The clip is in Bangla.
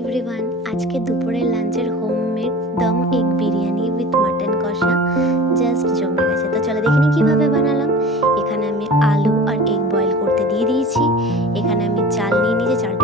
এভরিওয়ান, আজকে দুপুরের লাঞ্চের হোমমেড দম এগ বিরিয়ানি উইথ মাটন কষা জাস্ট জমে গেছে। তো চলো দেখিনি কিভাবে বানালাম। এখানে আমি আলু আর এগ বয়েল করতে দিয়ে দিয়েছি। এখানে আমি চাল নিয়ে নিয়েছি 4